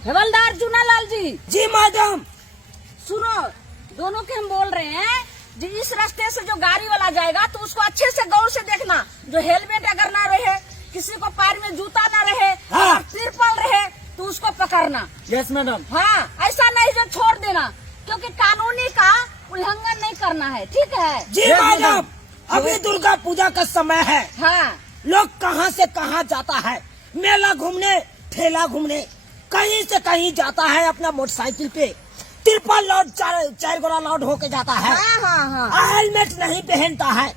हवलदार चुनालाल जी। जी madam. सुनो, दोनों के हम बोल रहे हैं जी, इस रास्ते से जो गाड़ी वाला जाएगा तो उसको अच्छे से गौर से देखना, जो हेलमेट अगर ना रहे, किसी को पैर में जूता ना रहे, हाँ। और तिरपाल रहे तो उसको पकड़ना। Yes madam. हाँ, ऐसा नहीं जो छोड़ देना, क्योंकि कानूनी का उल्लंघन नहीं करना है, ठीक है? जी मैडम। अभी दुर्गा पूजा का समय है। हाँ, लोग कहाँ से कहाँ जाता है, मेला घूमने, ठेला घूमने, कहीं से कहीं जाता है अपना मोटरसाइकिल पे, तिरपल लोड चार गोला लोड होके जाता है। हाँ। हेलमेट नहीं पहनता है,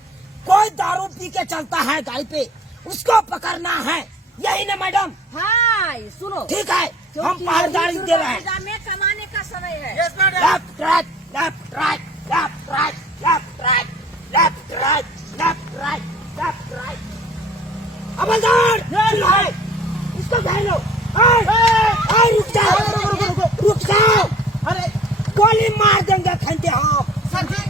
कोई दारू पी के चलता है गाड़ी पे, उसको पकड़ना है, यही ना मैडम? हाँ, सुनो, ठीक है, हम पहरेदारी दे रहे हैं। में कमाने का समय है। Left right, left right, left right, left right, left right, left right, left right. हवलदार, इसको घेर लो। रुक जाओ, रुक जाओ। अरे गोली मार देंगे खंडे हम। सर जी,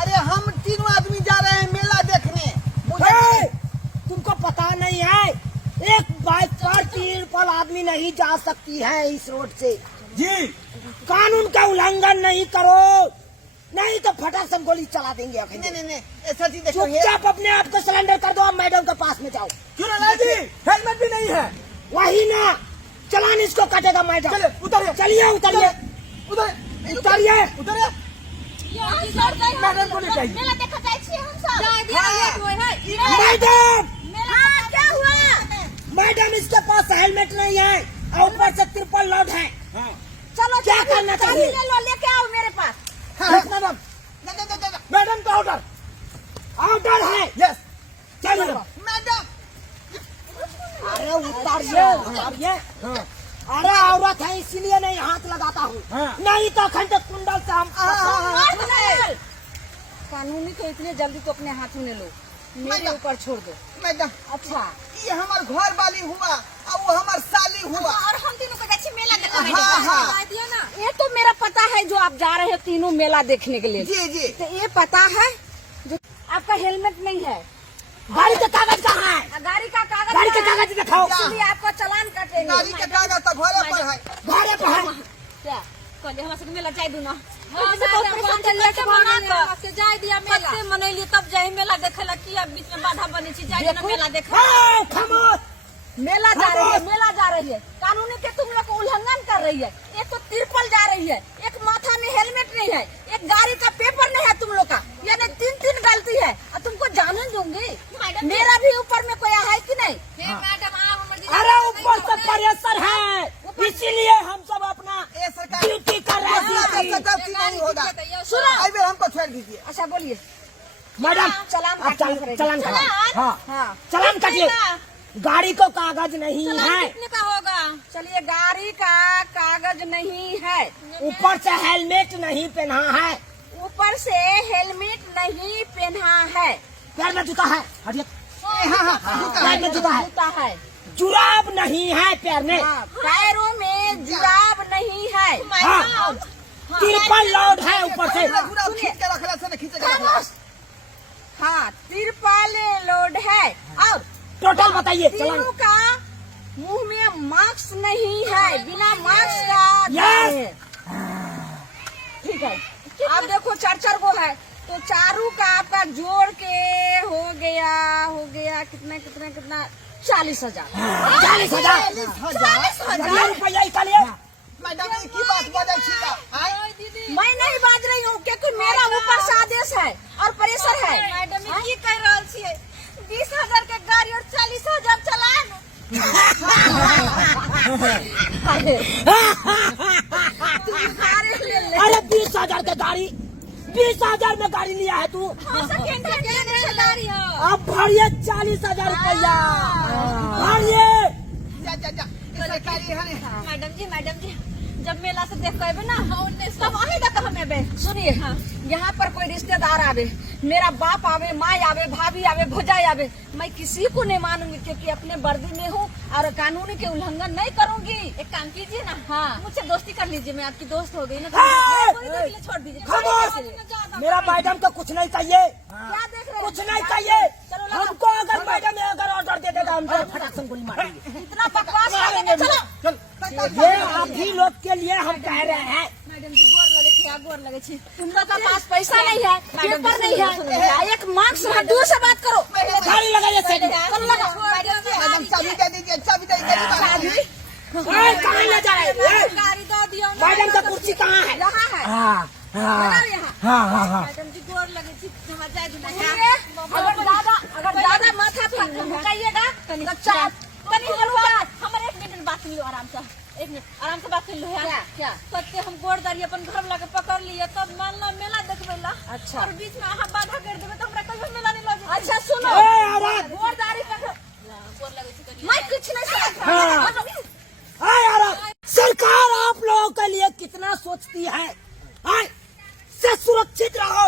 अरे हम तीनों आदमी जा रहे हैं मेला देखने। तुमको पता नहीं है, एक बाइक पर 3 पल आदमी नहीं जा सकती है इस रोड से। जी कानून का उल्लंघन नहीं करो, नहीं तो फटाक से गोली चला देंगे। नहीं, सर जी देखो, चुपचाप अपने आप को सरेंडर कर दो, अब मैडम के पास में जाओ। क्यों जी, हेलमेट भी नहीं है। वही ना, चलान इसको कटेगा मैडम। उतरिए, चलिए, उतरिए, उतरिए। मैडम को ले जाइए। मेला देखा जाए छिए हम सब। मैडम, क्या हुआ? मैडम इसके पास हेलमेट नहीं है और ऊपर से तिरपल लोड है। चलो, क्या करना चाहिए? ले लो, लेके आओ मेरे पास। मैडम, मैडम का ऑर्डर। ऑर्डर है। यस चलिए। मैडम। अरे उतारिए। अरे औरत है इसीलिए नहीं हाथ लगाता हूँ, नहीं तो खंडे कुंडल से हम। कानूनी तो इतने जल्दी तो अपने हाथों में लो, मेरे ऊपर छोड़ दो। मैडम, अच्छा, ये हमार घर वाली हुआ और वो हमार साली हुआ। और हम तीनों को अच्छी मेला हाँ। ये तो मेरा पता है जो आप जा रहे हो तीनों मेला देखने के लिए। जी तो ये पता है जो आपका हेलमेट नहीं है। गाड़ी का कागज कहाँ है? गाड़ी का कागज, गाड़ी का कागज दिखाओ। इसलिए आपका चालान काटेंगे। गाड़ी के कागज तो घोड़े पर है। घोड़े पे है। क्या कहले हमरा सबके मेला जाय दू ना? मनैली तब जाए मेला देखे ला, की बीच में बाधा बनी छी, जाए ना मेला देखे। खामोश। मेला जा रही है, मेला जा रही है, कानूनी के तुम लोग उल्लंघन कर रही है। एक तो तिरपल जा रही है, एक माथा में हेलमेट नहीं है, एक गाड़ी का पेपर नहीं है तुम लोग का, यानी 3 गलती है। और तुमको जाने दूंगी, मेरा भी ऊपर में कोई है कि नहीं? अरे ऊपर से प्रेशर है, इसीलिए हम सब अपना ड्यूटी कर रहे हैं। गलती नहीं होगा। सुनो, अभी हमको छोड़ दीजिए। अच्छा बोलिए मैडम, चालान आप काटिए। चालान काटिए। हाँ, चालान काटिए। गाड़ी को कागज नहीं है, कितने का होगा? चलिए, गाड़ी का कागज नहीं है, ऊपर से हेलमेट नहीं पहना है, ऊपर से हेलमेट नहीं पहना है, पैर में जूता है, हटिए, पैर में जूता जूता है, जुराब नहीं है पैर में, पैरों में जुराब नहीं है, तिरपल लोड है ऊपर से। हाँ, तिरपाल लोड है। और टोटल बताइए। तीनों का मुंह में मास्क नहीं है, बिना मास्क का यस। ठीक है। आप देखो 4 गो है, तो चारों का आपका जोड़ के हो गया कितना 40,000। 40,000 रुपया निकालिए। मैडम की बात बोले छी? मैं नहीं बाज रही हूँ, क्योंकि मेरा ऊपर से आदेश है और प्रेशर है। मैडम की कह रहा छे 20,000 के गाड़ी और 40,000 चलान। अरे 20,000 के गाड़ी, 20,000 में गाड़ी लिया है तू? अब भरिए 40,000 रुपया भरिए। मैडम जी, जब मेला से देख के ना तब आने तक हमें बे सुनिए। यहाँ पर कोई रिश्तेदार आवे, मेरा बाप आवे, माँ आवे, भाभी आवे, भौजाई आवे, मैं किसी को नहीं मानूंगी, क्योंकि अपने वर्दी में हूँ और कानूनी के उल्लंघन नहीं करूंगी। एक काम कीजिए ना, हाँ, मुझसे दोस्ती कर लीजिए, मैं आपकी दोस्त हो गई ना, छोड़ दीजिए। मेरा मैडम को कुछ नहीं चाहिए, क्या देख रहे हैं? कुछ नहीं चाहिए हमको। अगर मैडम ऑर्डर दे देगा हम फटाक से गोली मारेंगे। इतना बकवास करेंगे, चलो। ये आप ही लोग के लिए हम कह रहे हैं। मैडम जी गोर लगे छी उनका पास पैसा नहीं है, पेपर नहीं है, एक मार्क्स है, दूर से बात करो। गाड़ी लगाइए साइड में। मैडम चाबी दे दीजिए, चाबी दे दीजिए। ओए, कहाँ ले जा रहे हैं? गाड़ी दे दियो ना। मैडम का कुर्सी कहाँ है? यहाँ है। हाँ हाँ हाँ। मैडम जी गोर लगे छी, हमारा जाए दूना। अगर ज्यादा माथा फटाइएगा तो चाप कनी हमारे 1 मिनट बात सुनियो आराम से, 1 मिनट आराम से बात सुन लो। क्या सत्य हम गोरदारी अपन घर लगे पकड़ लिए तब मान लो मेला देखबे ला। अच्छा, और बीच में अहाँ बाधा कर देबे तो हमरा कहियो मेला नहीं लगे। अच्छा सुनो, गोरदारी पकड़ गोर लगे छी, मैं कुछ नहीं यार, सरकार आप लोगों के लिए कितना सोचती है। से सुरक्षित रहो,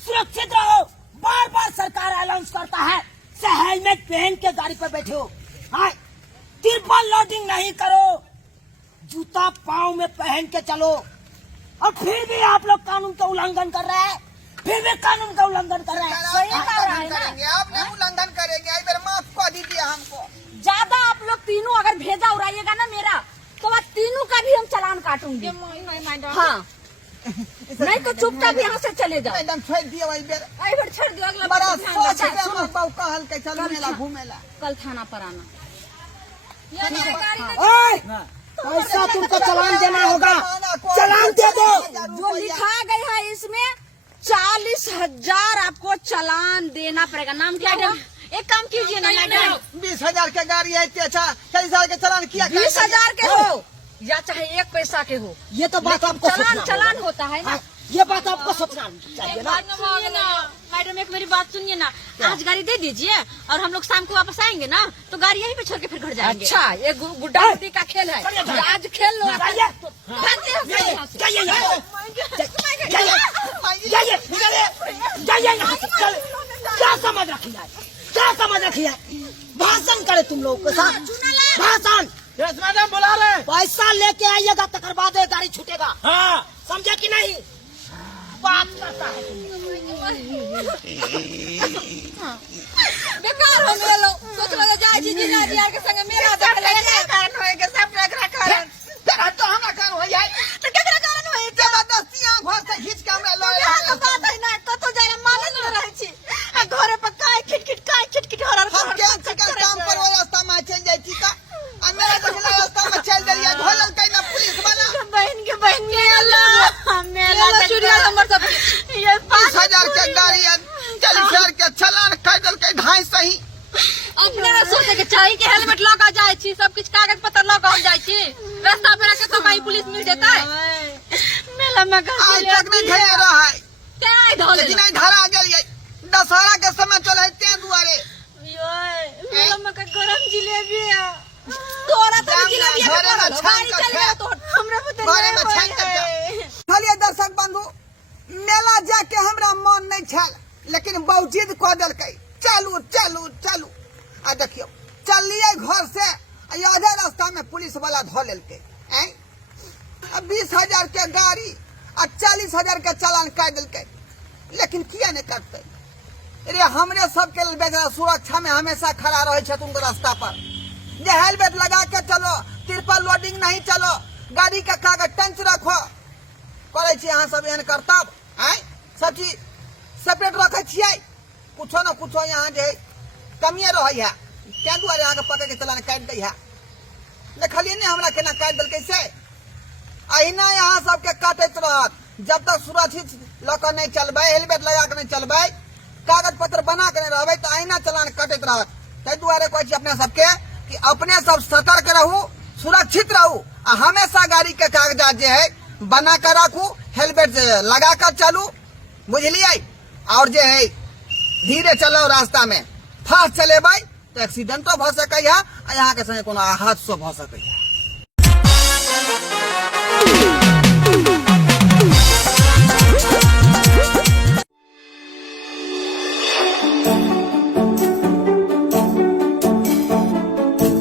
सुरक्षित रहो। बार बार सरकार अनाउंस करता है से हेलमेट पहन के गाड़ी पर बैठे हो। तिरपाल लोडिंग नहीं करो, जूता पाँव में पहन के चलो। और फिर भी आप लोग कानून का उल्लंघन कर रहे हैं, फिर भी कानून का उल्लंघन कर रहे हैं। आपने उल्लंघन करेंगे, इधर माफ कर दीजिए हमको। ज्यादा आप लोग तीनों अगर भेजा उड़ाइएगा ना मेरा, तो मैं तीनों का भी हम चालान काटूंगी। हाँ, नहीं तो चुपचाप यहाँ से चले जाओ। मैडम छोड़ दिए वही बेर, आई बार छोड़ दियो, अगला बड़ा बार ध्यान सोच रखना। है। हम बाबू कहल के चल मेला घूमेला। कल थाना पर आना। पैसा तुमको चालान देना होगा, चालान दे दो। जो लिखा गया है इसमें 40,000 आपको चालान देना पड़ेगा। नाम क्या है? एक काम कीजिए ना मैडम, 20,000 के गाड़ी है, अच्छा 40,000 के चालान किया। 20,000 के हो या चाहे 1 पैसा के हो, ये तो बात आपको चालान चालान होता है ना। ये बात आपको सोचना चाहिए ना। मैडम एक मेरी बात सुनिए ना, आज गाड़ी दे दीजिए और हम लोग शाम को वापस आएंगे ना तो गाड़ी यहीं पे छोड़ के फिर घर जाएंगे। अच्छा, ये गुड्डा गुड्डी का खेल है, आज खेल लो। क्या समझ रखी है, क्या समझ रखी है? भाषण करे तुम लोग के साथ, भाषण। मैडम बुला रहे। पैसा लेके आइएगा तकर बाद गाड़ी छूटेगा। हाँ, समझे कि नहीं? बात करता है बेकार हो मेरा लो, सोच लो जाए जी जी के संग मेरा देख ले कारण होएगा, सब एकरा कारण। तेरा तो हमरा कारण हो जाए तो केकरा कारण होए? जबरदस्ती घर से खींच के हमरा ले यहाँ तो बात है ना, कतो जाए माने न रहे छी। आ घरे पर काय खिटखिट हो रहा। हम के चिकन काम पर वो रास्ता में चल जाई थी का। आ मेरा देखला रास्ता में चल देलिए, ढोलल कहीं ना पुलिस वाला। बहन के अल्लाह मेला चुरिया नंबर सब ये 20,000 के गाड़ी है, 40,000 के चालान कर दल के ढाई सही। अपने ना सोचे के चाहिए कि हेलमेट लगा जाए छी, सब कुछ कागज पत्र लगा जाए छी, रास्ता पे रखे तो कहीं पुलिस मिल जाता है। मेला में आज तक नहीं धरे रहा है, क्या ढोले लेकिन नहीं धरा गेलिए। दशहरा के समय चले है ते दुआरे। मेला में का गरम जिलेबी है। तोरा तो जिलेबी है, घरे में छान गाड़ी के चल गया तो हमरा पता घरे में छान के चलिए दर्शक बंधु, मेला जाके हमरा मन नहीं छल, लेकिन बावजूद कह देलकै चलू चलू चलू। आ देखियो चलिए घर से, आधे रास्ता में पुलिस वाला धो लेलकै। 20,000 के गाड़ी आ 40,000 के चालान कर देलकै, लेकिन किया नहीं करते? अरे हमरे सबके बेचारा सुरक्षा में हमेशा खड़ा रहे छै तुमको रास्ता पर। जे हेलमेट लगा के चलो, तिरपाल लोडिंग नहीं चलो, गाड़ी के कागज टंच रखो, करे छी अहाँ सब एहन कर्तव्य। सब चीज सेपरेट रखे छियै, कुछो न कुछो यहाँ जे कमिए रहे है, क्या दुआरे अहाँ के पकड़ के चलान काट दै है। देखलिए ने हमरा केना काट देलकै से। अहिना यहाँ सबके काटैत रहत, जब तक सुरक्षित लऽ नहीं चलबै, हेलमेट लगा के नहीं चलबै, कागज पत्र बना के नहीं रहबै, तो अहिना चलान कटैत रहत। ताहि दुआरे कहै छी अपने सबके कि अपने सब सतर्क रहू, सुरक्षित रहू, आ हमेशा गाड़ी के कागजात जे है बना कर रखू, हेलमेट लगा कर चलू, बुझलिए। और जे है धीरे चलो रास्ता में, फास्ट चलेबै तो एक्सीडेंटो भ सकै है, यहाँ के संगे कोनो हादसो भ सकै।